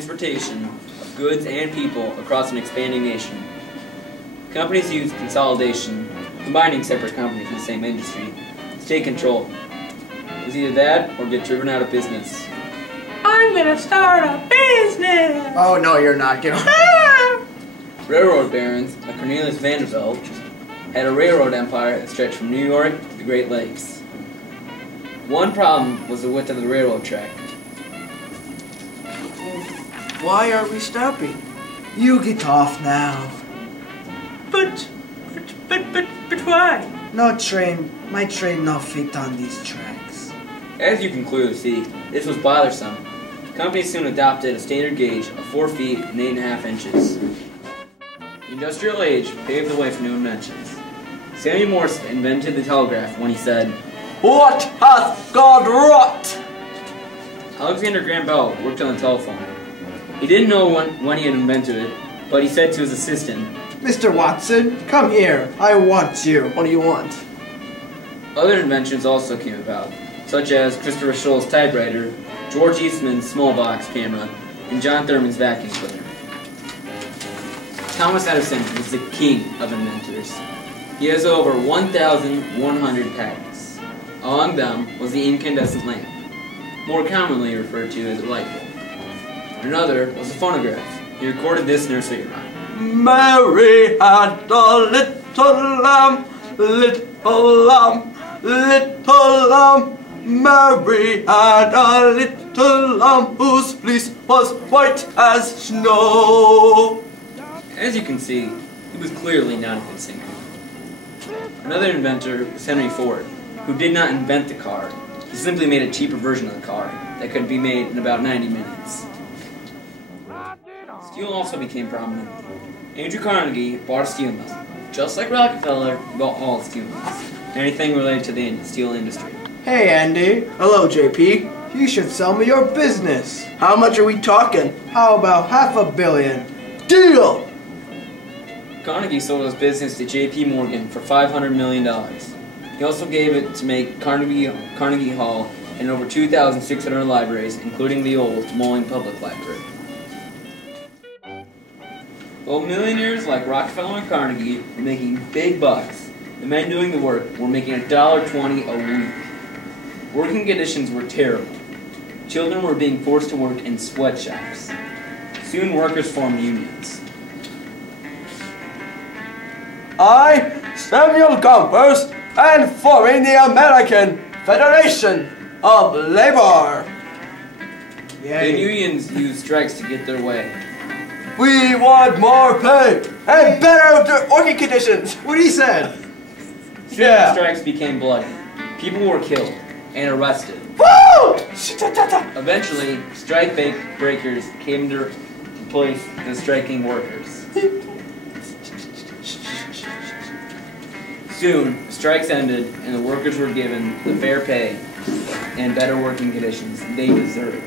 transportation of goods and people across an expanding nation. Companies use consolidation, combining separate companies in the same industry, to take control. It was either that or get driven out of business. I'm gonna start a business! Oh, no, you're not. Get on. Railroad barons, like Cornelius Vanderbilt, had a railroad empire that stretched from New York to the Great Lakes. One problem was the width of the railroad track. Why are we stopping? You get off now. But why? No train, my train not fit on these tracks. As you can clearly see, this was bothersome. Companies soon adopted a standard gauge of 4 feet and 8.5 inches. The Industrial Age paved the way for new inventions. Samuel Morse invented the telegraph when he said, What hath God wrought? Alexander Graham Bell worked on the telephone. He didn't know when he had invented it, but he said to his assistant, Mr. Watson, come here. I want you. What do you want? Other inventions also came about, such as Christopher Scholl's typewriter, George Eastman's small box camera, and John Thurman's vacuum cleaner. Thomas Edison was the king of inventors. He has over 1,100 patents. Among them was the incandescent lamp, more commonly referred to as a light bulb. Another was the phonograph. He recorded this nursery rhyme. Mary had a little lamb, little lamb, little lamb. Mary had a little lamb whose fleece was white as snow. As you can see, he was clearly not a good singer. Another inventor was Henry Ford, who did not invent the car. He simply made a cheaper version of the car that could be made in about 90 minutes. Steel also became prominent. Andrew Carnegie bought a steel mill. Just like Rockefeller, he bought all the steel mills, anything related to the steel industry. Hey, Andy. Hello, JP. You should sell me your business. How much are we talking? How about $500 million? Deal! Carnegie sold his business to J.P. Morgan for $500 million. He also gave it to make Carnegie Hall and over 2,600 libraries, including the old Des Moines Public Library. While millionaires like Rockefeller and Carnegie were making big bucks, the men doing the work were making $1.20 a week. Working conditions were terrible. Children were being forced to work in sweatshops. Soon workers formed unions. I, Samuel Gompers, and forming the American Federation of Labor. The Yay. unions used strikes to get their way. We want more pay and better working conditions. What he said? Soon Yeah. the strikes became bloody. People were killed and arrested. Woo! Eventually, strike breakers came to replace the striking workers. Soon, the strikes ended and the workers were given the fair pay and better working conditions they deserved.